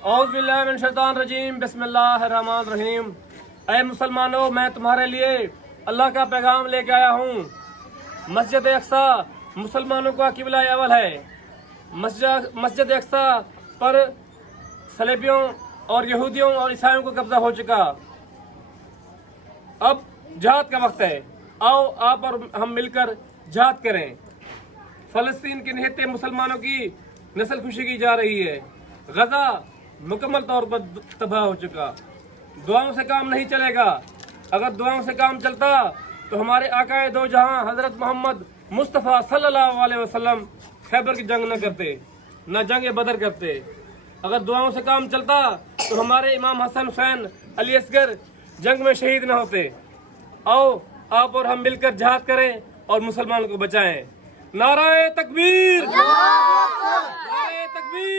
औज़ुबिल्लाहिमिनश्शैतानिर्रजीम बिस्मिल्लाहिर्रहमानिर्रहीम। ऐ मुसलमानों, मैं तुम्हारे लिए अल्लाह का पैगाम लेके आया हूँ। मस्जिद अक्सा मुसलमानों का किबला अव्वल है। मस्जिद अक्सा पर सलेबियों और यहूदियों और ईसाइयों को कब्जा हो चुका। अब जिहाद का वक्त है। आओ आप और हम मिलकर जिहाद करें। फलस्तीन के निहत्ते मुसलमानों की नस्ल खुशी की जा रही है। गजा मुकम्मल तौर पर तबाह हो चुका। दुआओं से काम नहीं चलेगा। अगर दुआओं से काम चलता तो हमारे आकाए दो जहां हजरत मोहम्मद मुस्तफ़ा सल्लल्लाहु अलैहि वसल्लम खैबर की जंग न करते, न जंग बदर करते। अगर दुआओं से काम चलता तो हमारे इमाम हसन हुसैन अली असगर जंग में शहीद न होते। आओ आप और हम मिलकर जिहाद करें और मुसलमानों को बचाएं। नाराए तकबीर, नाराए तकबीर।